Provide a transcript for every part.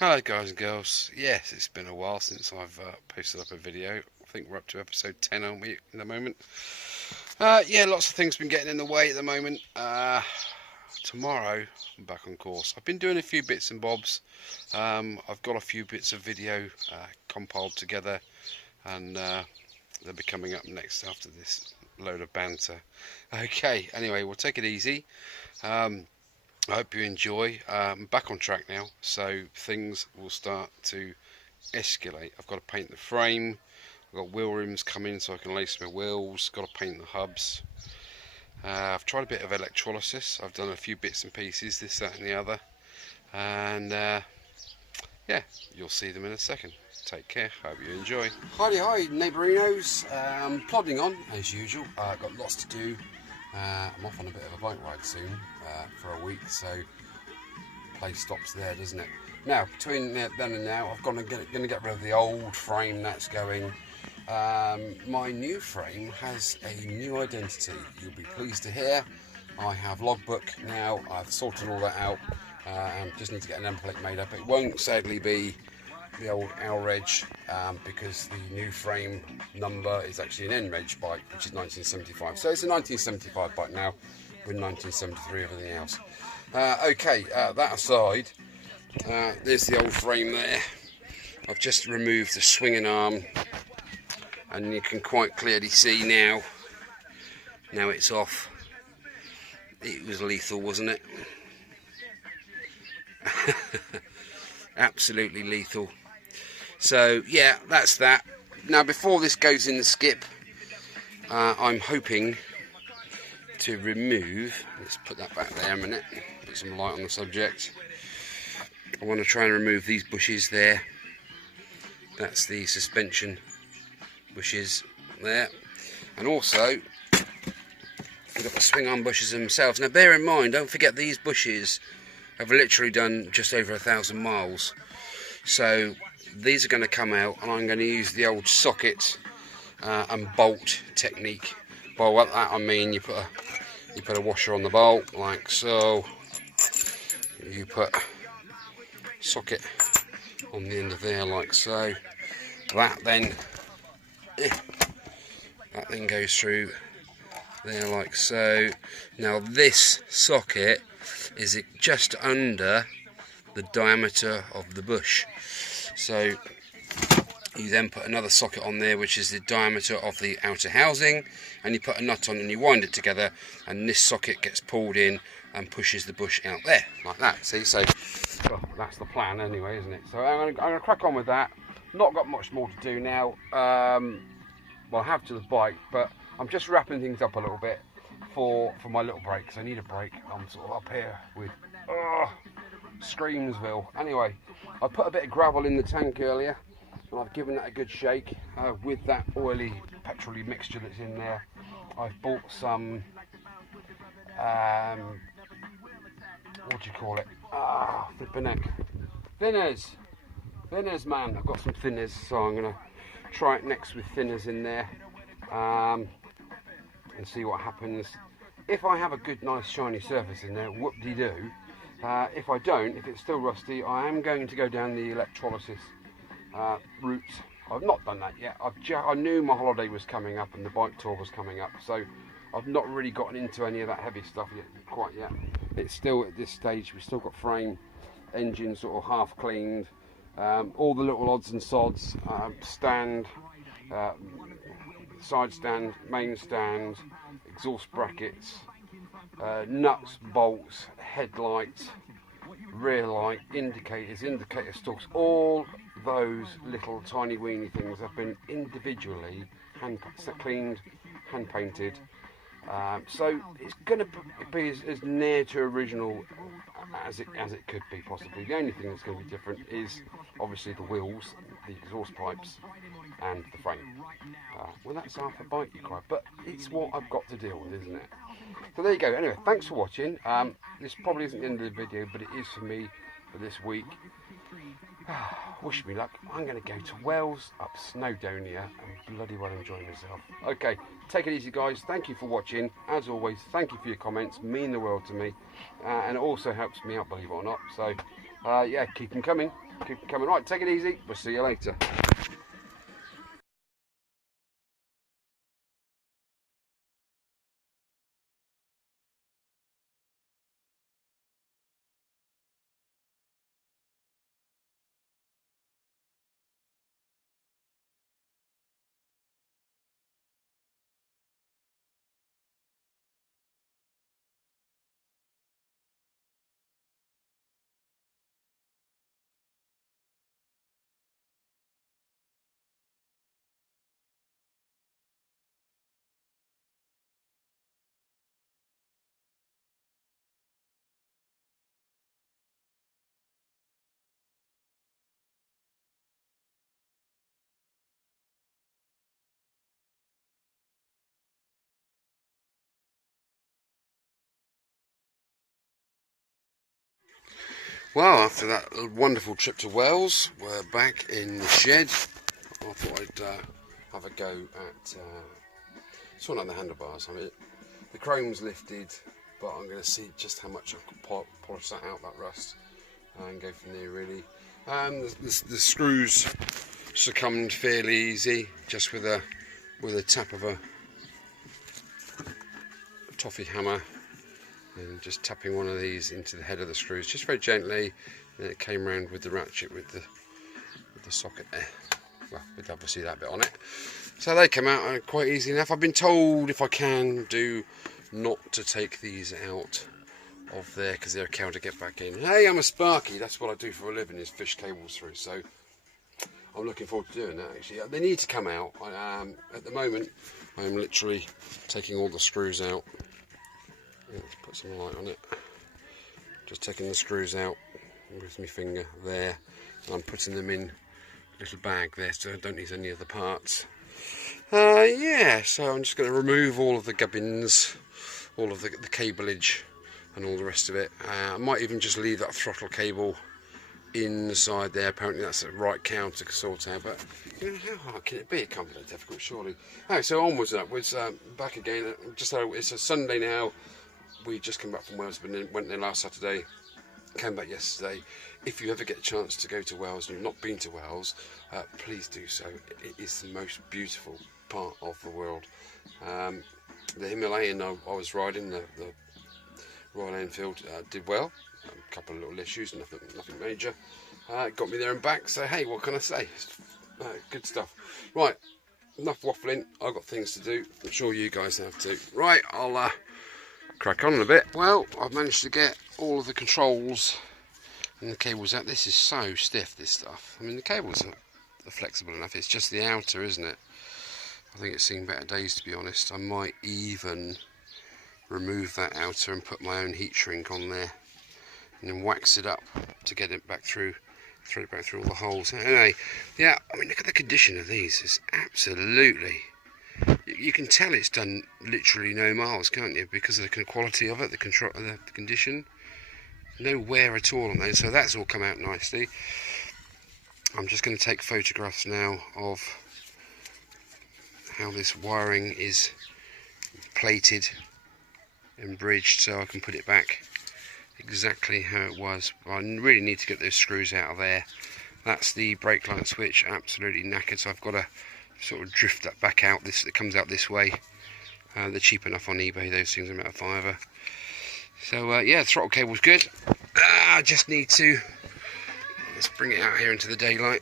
Hello guys and girls. Yes, it's been a while since I've posted up a video. I think we're up to episode 10, aren't we, in the moment? Yeah, lots of things been getting in the way at the moment. Tomorrow I'm back on course. I've been doing a few bits and bobs. I've got a few bits of video compiled together, and they'll be coming up next after this load of banter. Okay, anyway, we'll take it easy. I hope you enjoy. I'm back on track now, so things will start to escalate. I've got to paint the frame. I've got wheel rims coming so I can lace my wheels. Got to paint the hubs. I've tried a bit of electrolysis. I've done a few bits and pieces, this, that and the other. And yeah, you'll see them in a second. Take care. Hope you enjoy. Hi, neighbourinos. Plodding on as usual. I've got lots to do. I'm off on a bit of a bike ride soon for a week, so play stops there, doesn't it? Now, between then and now, I've going to get rid of the old frame that's going. My new frame has a new identity. You'll be pleased to hear. I have logbook now. I've sorted all that out, and just need to get an end plate made up. It won't sadly be the old L-Reg, because the new frame number is actually an N-Reg bike, which is 1975. So it's a 1975 bike now, with 1973 everything else. Okay, that aside, there's the old frame there. I've just removed the swinging arm, and you can quite clearly see now it's off. It was lethal, wasn't it? Absolutely lethal. So yeah, that's that. Now before this goes in the skip, I'm hoping to remove, let's put that back there a minute, put some light on the subject. I want to try and remove these bushes there. That's the suspension bushes there. And also, we've got the swing arm bushes themselves. Now bear in mind, don't forget these bushes have literally done just over 1,000 miles. So these are going to come out, and I'm going to use the old socket and bolt technique. By what that I mean, you put a washer on the bolt like so. You put socket on the end of there like so. That then goes through there like so. Now this socket is just under the diameter of the bush. So you then put another socket on there, which is the diameter of the outer housing, and you put a nut on and you wind it together, and this socket gets pulled in and pushes the bush out there like that. See, so well, that's the plan anyway, isn't it? So I'm going to crack on with that. Not got much more to do now. Well, I have to the bike, but I'm just wrapping things up a little bit for my little break, because I need a break. I'm sort of up here with Screamsville. Anyway, I put a bit of gravel in the tank earlier, and I've given that a good shake with that oily, petrol-y mixture that's in there. I've bought some, what do you call it? Flipping heck. Thinners, man. I've got some thinners, so I'm going to try it next with thinners in there, and see what happens. If I have a good, nice, shiny surface in there, whoop-de-doo. If I don't, if it's still rusty, I am going to go down the electrolysis route. I've not done that yet. I knew my holiday was coming up and the bike tour was coming up, so I've not really gotten into any of that heavy stuff quite yet. It's still at this stage, we've still got frame, engine sort of half cleaned, all the little odds and sods, stand, side stand, main stand, exhaust brackets, nuts, bolts, headlights, rear light, indicators, indicator stalks, all those little tiny weeny things have been individually hand cleaned, hand painted. So it's going to be as near to original as it could be possibly. The only thing that's going to be different is obviously the wheels, the exhaust pipes, and the frame. Well, that's half a bite, you cry, but it's what I've got to deal with, isn't it? So there you go. Anyway, thanks for watching. This probably isn't the end of the video, but it is for me for this week. Wish me luck. I'm going to go to Wales, up Snowdonia, and bloody well enjoy myself. Okay, take it easy, guys. Thank you for watching. As always, thank you for your comments. Mean the world to me, and it also helps me out, believe it or not. So, yeah, keep them coming. Keep coming. Right, take it easy. We'll see you later. Well, after that wonderful trip to Wales, we're back in the shed. I thought I'd have a go at sorting out the handlebars. I mean, the chrome's lifted, but I'm going to see just how much I can polish that out, that rust, and go from there really. The screws succumbed fairly easy, just with a tap of a toffee hammer. And just tapping one of these into the head of the screws, just very gently. Then it came round with the ratchet with the socket there. Well, with obviously that bit on it. So they come out quite easy enough. I've been told, if I can do, not to take these out of there because they're a cow to get back in. Hey, I'm a Sparky. That's what I do for a living, is fish cables through. So I'm looking forward to doing that. Actually, they need to come out. At the moment, I'm literally taking all the screws out. Let's put some light on it. Just taking the screws out with my finger there, and I'm putting them in a little bag there, so I don't need any of the parts. Yeah, so I'm just going to remove all of the gubbins, all of the cableage, and all the rest of it. I might even just leave that throttle cable inside there. Apparently that's the right count to sort out, but you know, how hard can it be? It can't be that difficult, surely. Alright, so onwards and upwards, back again. Just so it's a Sunday now. We just came back from Wales, but went there last Saturday, came back yesterday. If you ever get a chance to go to Wales and you've not been to Wales, please do so. It is the most beautiful part of the world. The Himalayan I was riding, the Royal Enfield, did well. A couple of little issues, nothing major. Got me there and back, so hey, what can I say? Good stuff. Right, enough waffling. I've got things to do. I'm sure you guys have too. Right, I'll crack on a bit. Well, I've managed to get all of the controls and the cables out. This is so stiff, this stuff. I mean, the cables are flexible enough. It's just the outer, isn't it? I think it's seen better days, to be honest. I might even remove that outer and put my own heat shrink on there, and then wax it up to get it back through, thread it back through all the holes. Anyway, yeah, I mean, look at the condition of these. It's absolutely, you can tell it's done literally no miles, can't you? Because of the quality of it, the control, the condition, no wear at all on those. So that's all come out nicely. I'm just going to take photographs now of how this wiring is plated and bridged, so I can put it back exactly how it was. I really need to get those screws out of there. That's the brake light switch, absolutely knackered, so I've got to sort of drift that back out. This, it comes out this way. They're cheap enough on eBay, those things are about £5. So yeah, the throttle cable's good. I just need to, let's bring it out here into the daylight.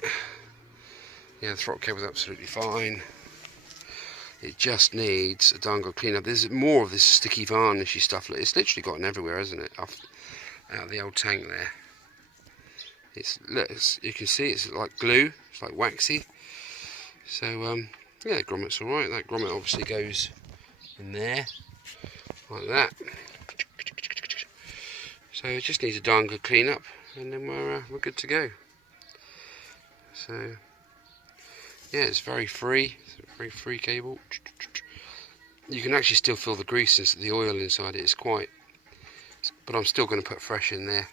Yeah, the throttle cable's absolutely fine. It just needs a darn good cleanup. There's more of this sticky varnishy stuff. It's literally gotten everywhere, hasn't it? Out of the old tank there. Look, you can see it's like glue. It's like waxy. So yeah, the grommet's all right. That grommet obviously goes in there like that. So it just needs a darn good clean up, and then we're good to go. So yeah, it's very free. It's a very free cable. You can actually still feel the grease and the oil inside it. It's quite, but I'm still going to put fresh in there,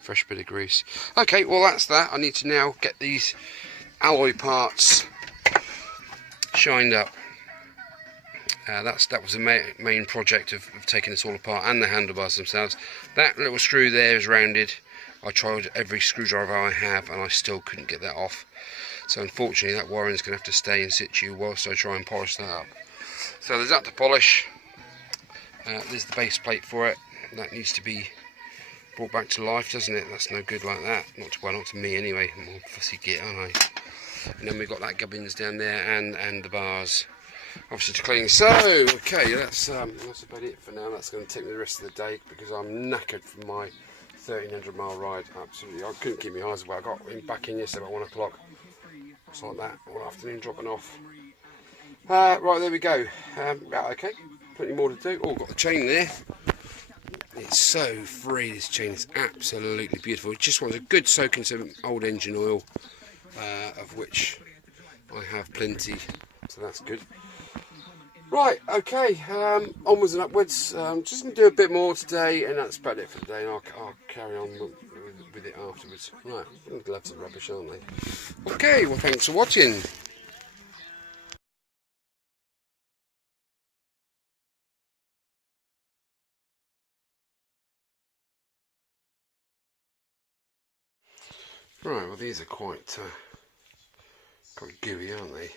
fresh bit of grease. Okay, well that's that. I need to now get these alloy parts shined up. That was the main project of taking this all apart, and the handlebars themselves. That little screw there is rounded. I tried every screwdriver I have and I still couldn't get that off. So unfortunately that wiring's going to have to stay in situ whilst I try and polish that up. So there's that to polish. There's the base plate for it. That needs to be brought back to life, doesn't it? That's no good like that. Not to me anyway. I'm a fussy git, aren't I? And then we've got that gubbins down there and the bars, obviously, to clean. So okay, that's about it for now. That's going to take me the rest of the day because I'm knackered from my 1300-mile ride. Absolutely, I couldn't keep my eyes away. I got back in yesterday about 1 o'clock. It's like that all afternoon, dropping off. Right, there we go. Okay, plenty more to do. Oh, got the chain there. It's so free, this chain is absolutely beautiful. It just wants a good soak in some old engine oil, of which I have plenty, so that's good. Right, okay, onwards and upwards. Just going to do a bit more today, and that's about it for today, and I'll carry on with it afterwards. Right, gloves are rubbish, aren't they? Okay, well, thanks for watching. Right, well, these are quite gooey, aren't they?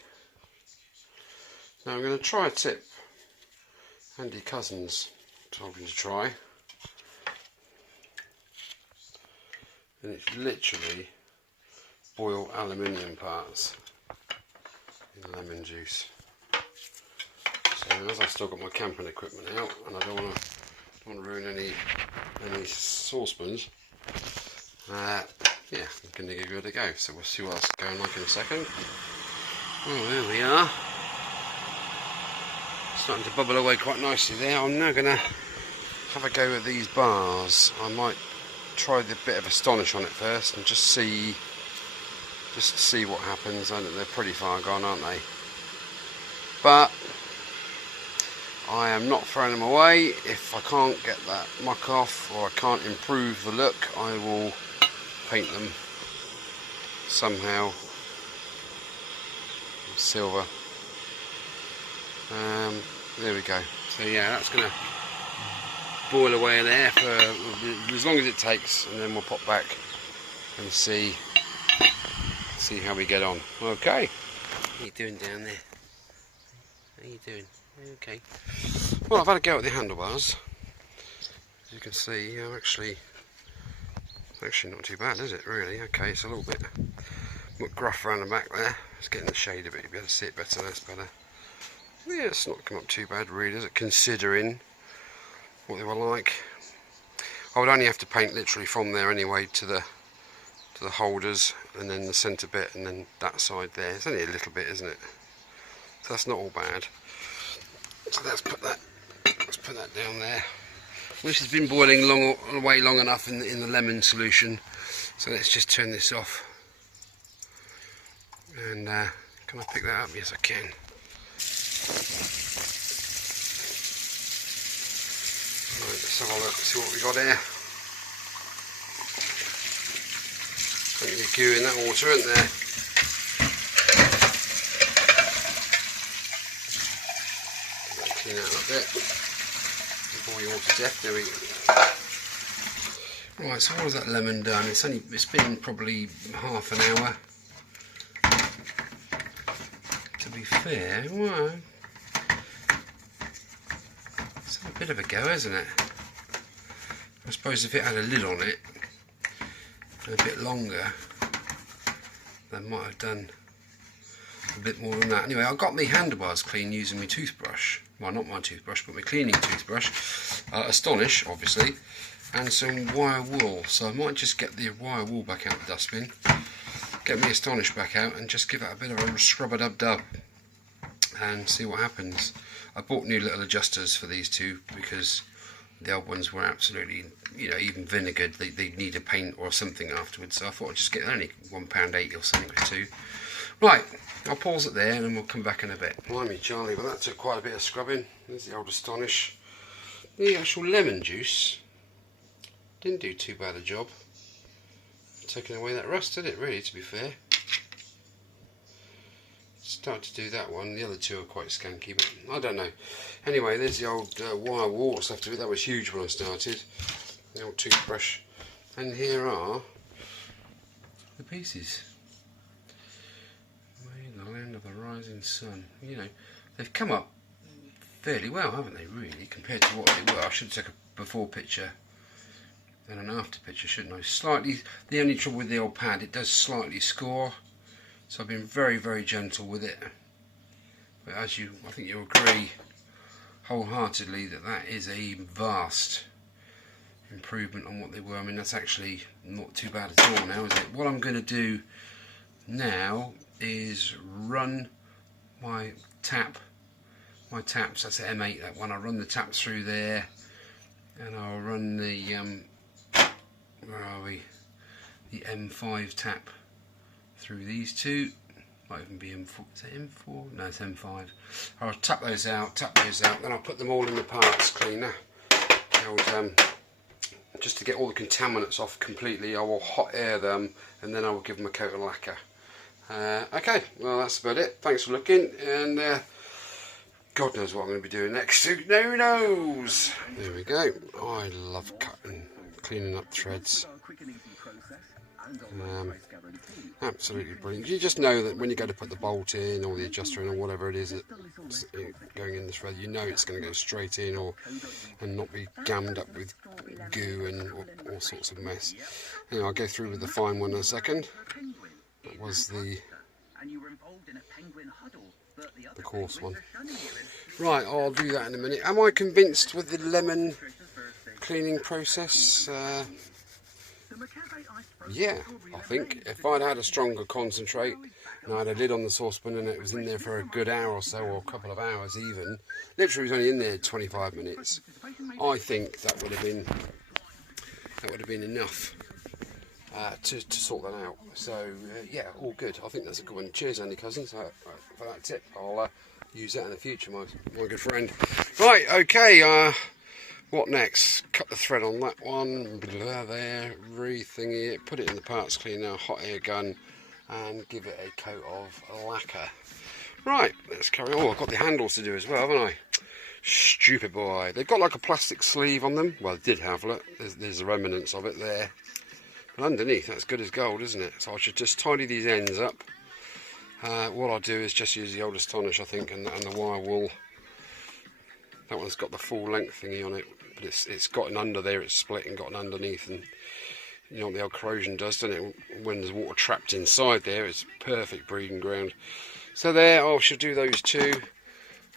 Now I'm going to try a tip Andy Cousins told me to try, and it's literally boil aluminium parts in lemon juice. So as I've still got my camping equipment out and I don't want to ruin any saucepans, yeah, I'm going to give it a go. So we'll see what that's going like in a second. Oh, there we are. Starting to bubble away quite nicely there. I'm now going to have a go at these bars. I might try the bit of Astonish on it first and just see what happens. I know they're pretty far gone, aren't they? But I am not throwing them away. If I can't get that muck off or I can't improve the look, I will paint them somehow silver. There we go. So yeah, that's going to boil away in there for as long as it takes, and then we'll pop back and see how we get on. Okay. How you doing down there? How you doing? Okay. Well, I've had a go at the handlebars. As you can see, actually not too bad, is it, really? Okay, it's a little bit gruff around the back there. It's getting the shade of it. You'll be able to see it better. That's better. Yeah, it's not come up too bad, really, is it, considering what they were like. I would only have to paint literally from there anyway to the holders, and then the centre bit, and then that side there. It's only a little bit, isn't it? So that's not all bad. So let's put that down there. This has been boiling long enough in the lemon solution, so let's just turn this off. And can I pick that up? Yes, I can. Right, let's have a look, see what we got here. Plenty of goo in that water, isn't there? Clean out a bit. Before you water to death. There we go. Right, so what has that lemon done? It's been probably half an hour. To be fair, well, it's a bit of a go, isn't it? I suppose if it had a lid on it and a bit longer, that might have done a bit more than that. Anyway, I got the handlebars clean using my toothbrush. Well, not my toothbrush, but my cleaning toothbrush. Astonish, obviously, and some wire wool. So I might just get the wire wool back out of the dustbin, get me Astonish back out, and just give it a bit of a scrub-a-dub-dub and see what happens. I bought new little adjusters for these two because the old ones were absolutely, even vinegared. They need a paint or something afterwards, so I thought I'd just get only £1.80 or something for two. Right, I'll pause it there and then we'll come back in a bit. Blimey, Charlie, well that took quite a bit of scrubbing. There's the old Astonish. The actual lemon juice didn't do too bad a job taking away that rust, did it, really, to be fair? Started to do that one. The other two are quite skanky, but I don't know. Anyway, there's the old wire wool stuff to it. That was huge when I started. The old toothbrush And here are the pieces. In the land of the rising sun. You know, they've come up fairly well, haven't they, really, compared to what they were. I should take a before picture and an after picture, shouldn't I? Slightly, the only trouble with the old pad, it does slightly score, so I've been very, very gentle with it. But as you, I think you'll agree wholeheartedly that that is a vast improvement on what they were. I mean, that's actually not too bad at all now, is it? What I'm going to do now is run my taps, that's the M8, that one. I'll run the tap through there, and I'll run the where are we, the M5 tap through these two. Might even be M4, is it M4? No, it's M5. I'll tap those out, then I'll put them all in the parts cleaner. Just to get all the contaminants off completely, I will hot air them, and then I will give them a coat of lacquer. Okay, well that's about it. Thanks for looking, and God knows what I'm going to be doing next. Who knows? There we go. I love cutting, cleaning up threads. Absolutely brilliant. You just know that when you go to put the bolt in, or the adjuster in, or whatever it is that's going in the thread, you know it's going to go straight in, and not be gammed up with goo and all sorts of mess. Anyway, I'll go through with the fine one in a second. That was the coarse one. Right, I'll do that in a minute. Am I convinced with the lemon cleaning process? Yeah, I think if I'd had a stronger concentrate and I had a lid on the saucepan and it was in there for a good hour or so, or a couple of hours even, literally it was only in there 25 minutes, I think that would have been enough to sort that out. So yeah, all good. I think that's a good one. Cheers, Andy Cousins, for that tip. I'll use that in the future, my good friend. Right, okay. What next? Cut the thread on that one. Blah, there, re-thingy it. Put it in the parts cleaner, hot air gun, and give it a coat of lacquer. Right, let's carry on. Oh, I've got the handles to do as well, haven't I? Stupid boy. They've got like a plastic sleeve on them. Well, they did have, look. There's the remnants of it there. But underneath, that's good as gold, isn't it? So I should just tidy these ends up. What I'll do is just use the old Astonish, I think, and the wire wool. That one's got the full length thingy on it, but it's got an under there, it's split and got an underneath, and you know what the old corrosion does, doesn't it? When there's water trapped inside there, it's perfect breeding ground. So there, I should do those two,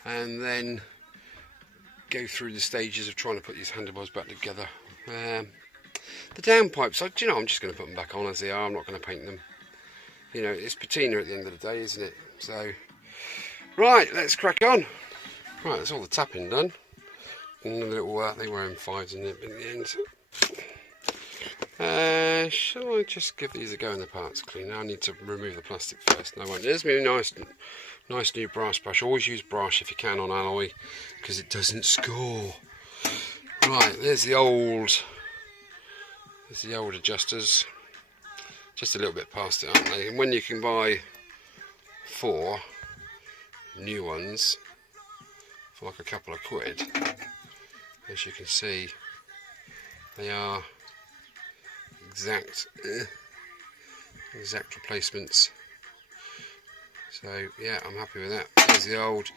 and then go through the stages of trying to put these handlebars back together. The downpipes, you know, I'm just going to put them back on as they are. I'm not going to paint them. You know, it's patina at the end of the day, isn't it? So, right, let's crack on. Right, that's all the tapping done. And the little, they were M5s in it in the end. Shall I just give these a go in the parts cleaner? I need to remove the plastic first. No, I won't. There's me a nice new brass brush. Always use brass if you can on alloy, because it doesn't score. Right, there's the old adjusters. Just a little bit past it, aren't they? And when you can buy 4 new ones for like a couple of quid, as you can see, they are exact replacements. So yeah, I'm happy with that. There's the old,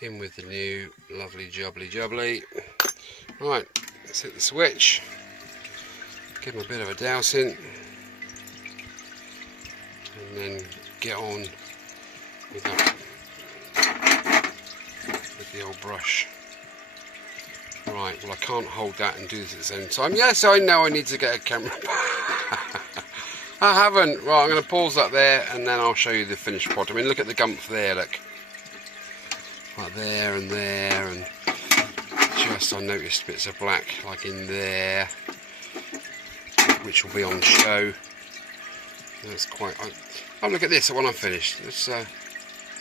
in with the new, lovely jubbly. Right, let's hit the switch, give them a bit of a dousing, and then get on with that, with the old brush. Right, well I can't hold that and do this at the same time. Yes, I know I need to get a camera. I haven't. Right, I'm going to pause that there, and then I'll show you the finished product. I mean, look at the gumph there, look. Like there and there, and just I noticed bits of black, like in there, which will be on show. That's quite. Oh, look at this when I'm finished. Let's see.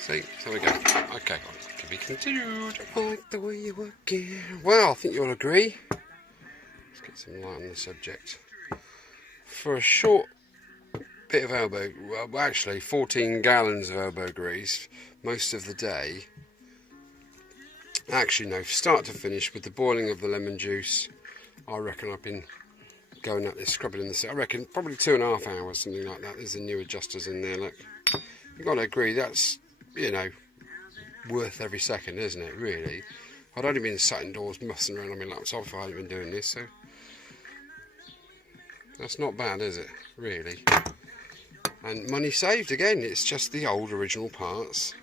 There we go. Okay, to be continued. I like the way you work here. Well, I think you'll agree. Let's get some light on the subject. For a short bit of elbow, well, actually 14 gallons of elbow grease most of the day. Actually, no, start to finish with the boiling of the lemon juice, I reckon I've been going at this, scrubbing in the, I reckon probably 2.5 hours, something like that. There's the new adjusters in there, look. You've got to agree, that's, you know, worth every second, isn't it, really? I'd only been sat indoors mussing around on my laptop if I hadn't been doing this, so that's not bad, is it, really? And money saved again. It's just the old original parts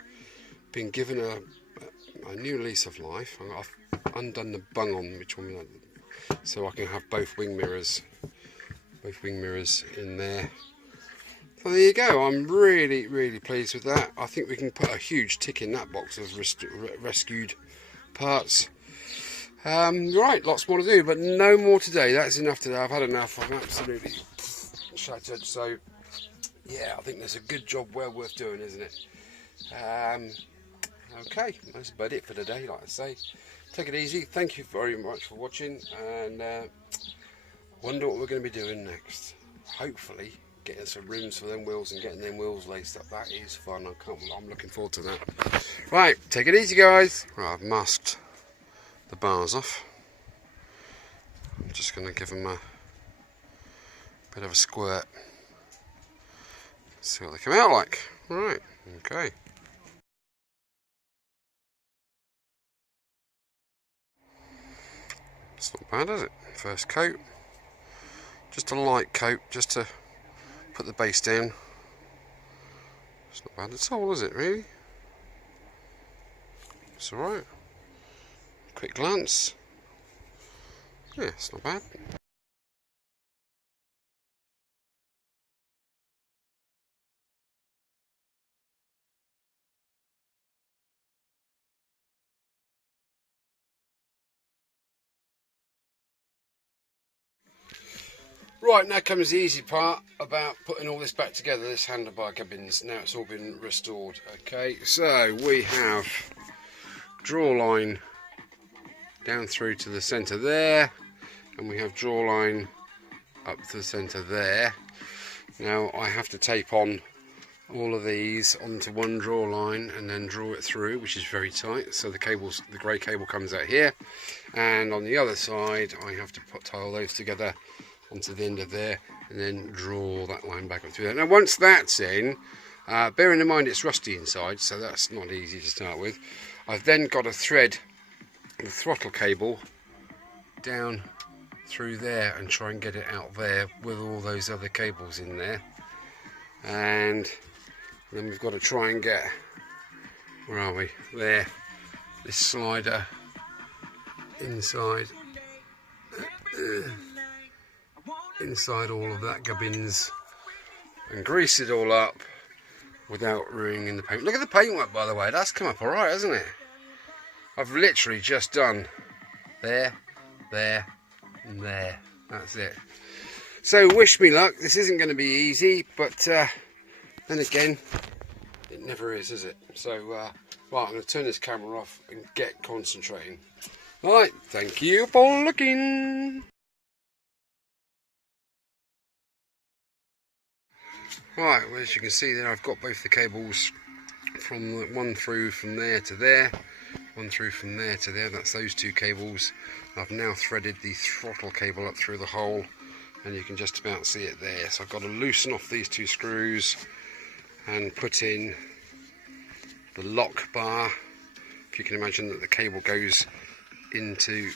been given a new lease of life. I've undone the bung on which one, so I can have both wing mirrors in there. So there you go. I'm really pleased with that. I think we can put a huge tick in that box of rescued parts. Right, lots more to do, but no more today. That's enough today. I've had enough. I'm absolutely shattered. So yeah, I think that's a good job, well worth doing, isn't it? Okay, that's about it for today. Like I say, take it easy. Thank you very much for watching, and wonder what we're going to be doing next. Hopefully getting some rims for them wheels and getting them wheels laced up. That is fun. I'm looking forward to that. Right, take it easy, guys. Right, I've masked the bars off. I'm just going to give them a bit of a squirt. See what they come out like. Right, okay. It's not bad, is it? First coat. Just a light coat, just to put the base down. It's not bad at all, is it, really? It's alright. Quick glance. Yeah, it's not bad. Right, now comes the easy part about putting all this back together, this handlebar gubbins. Now it's all been restored. Okay, so we have draw line down through to the centre there, and we have draw line up to the centre there. Now I have to tape on all of these onto one draw line and then draw it through, which is very tight. So the grey cable comes out here, and on the other side I have to tie all those together onto the end of there and then draw that line back up through there. Now once that's in, bearing in mind it's rusty inside, so that's not easy to start with, I've then got to thread the throttle cable down through there and try and get it out there with all those other cables in there, and then we've got to try and get, where are we, there, this slider inside inside all of that gubbins and grease it all up without ruining the paint. Look at the paintwork, by the way, that's come up alright, hasn't it? I've literally just done there, there and there. That's it. So wish me luck. This isn't going to be easy, but then again, it never is it? So right, I'm going to turn this camera off and get concentrating. Right, thank you for looking. Right, well, as you can see there, I've got both the cables from one through from there to there, one through from there to there. That's those two cables. I've now threaded the throttle cable up through the hole, and you can just about see it there. So I've got to loosen off these two screws and put in the lock bar. If you can imagine that the cable goes into,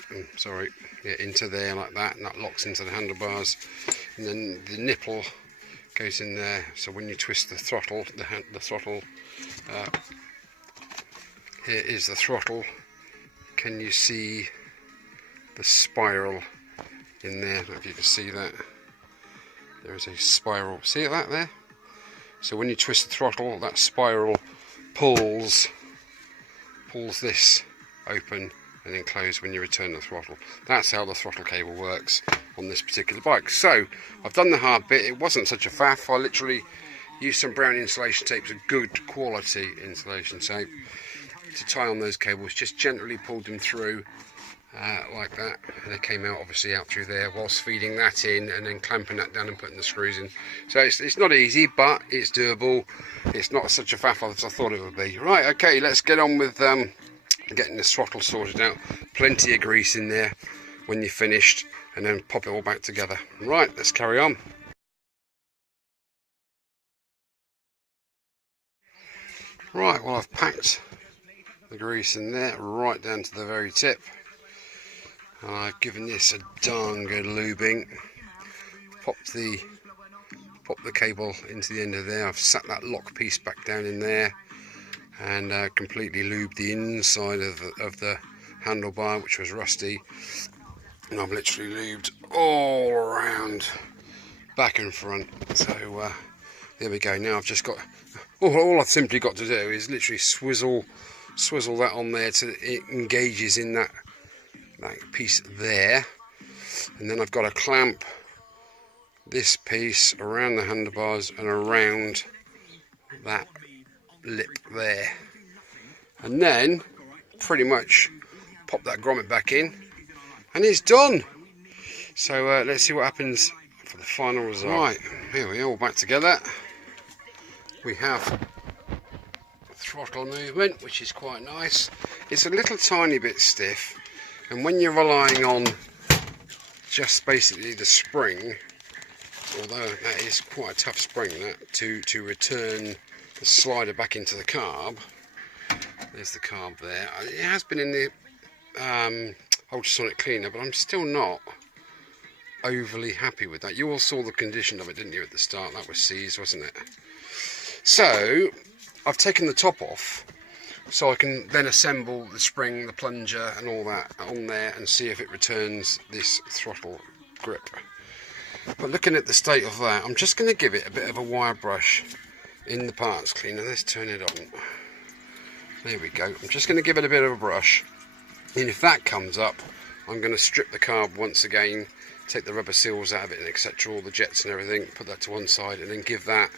into there like that, and that locks into the handlebars, and then the nipple goes in there. So when you twist the throttle, the throttle, here is the throttle. Can you see the spiral in there? I don't know if you can see that. There is a spiral. See that there? So when you twist the throttle, that spiral pulls this open and then close when you return the throttle. That's how the throttle cable works on this particular bike. So I've done the hard bit. It wasn't such a faff. I literally used some brown insulation tape, a good quality insulation tape, to tie on those cables. Just gently pulled them through like that, and they came out obviously out through there, whilst feeding that in and then clamping that down and putting the screws in. So it's not easy, but it's doable. It's not such a faff as I thought it would be. Right, okay, let's get on with getting the throttle sorted out. Plenty of grease in there when you're finished, and then pop it all back together. Right, let's carry on. Right, well, I've packed the grease in there right down to the very tip, and I've given this a darn good lubing. Popped the cable into the end of there. I've sat that lock piece back down in there, and completely lubed the inside of the handlebar, which was rusty, and I've literally lubed all around, back and front. So there we go. Now I've just got all I've simply got to do is literally swizzle that on there till it engages in that piece there, and then I've got to clamp this piece around the handlebars and around that lip there, and then pretty much pop that grommet back in and it's done. So let's see what happens for the final result. Right, here we are, all back together. We have throttle movement, which is quite nice. It's a little tiny bit stiff, and when you're relying on just basically the spring, although that is quite a tough spring, that to return the slider back into the carb. There's the carb there. It has been in the ultrasonic cleaner, but I'm still not overly happy with that. You all saw the condition of it, didn't you, at the start? That was seized, wasn't it? So I've taken the top off so I can then assemble the spring, the plunger and all that on there and see if it returns this throttle grip. But looking at the state of that, I'm just going to give it a bit of a wire brush in the parts cleaner. Let's turn it on. There we go. I'm just going to give it a bit of a brush, and if that comes up, I'm going to strip the carb once again, take the rubber seals out of it and etc., all the jets and everything, put that to one side, and then give that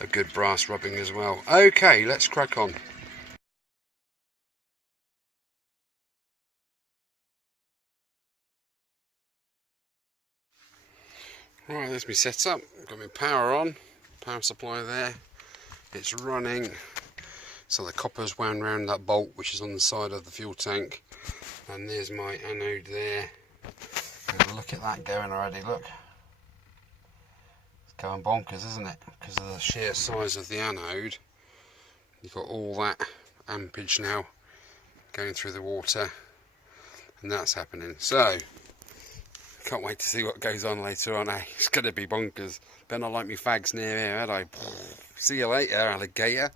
a good brass rubbing as well. Okay, let's crack on. Right, there's my setup. Got my power on, power supply there. It's running. So the copper's wound around that bolt which is on the side of the fuel tank, and there's my anode there. And look at that going already, look. It's going bonkers, isn't it? Because of the sheer size of the anode. You've got all that ampage now going through the water, and that's happening. So can't wait to see what goes on later on, eh? It's going to be bonkers. Better not like me fags near here, had I? See you later, alligator.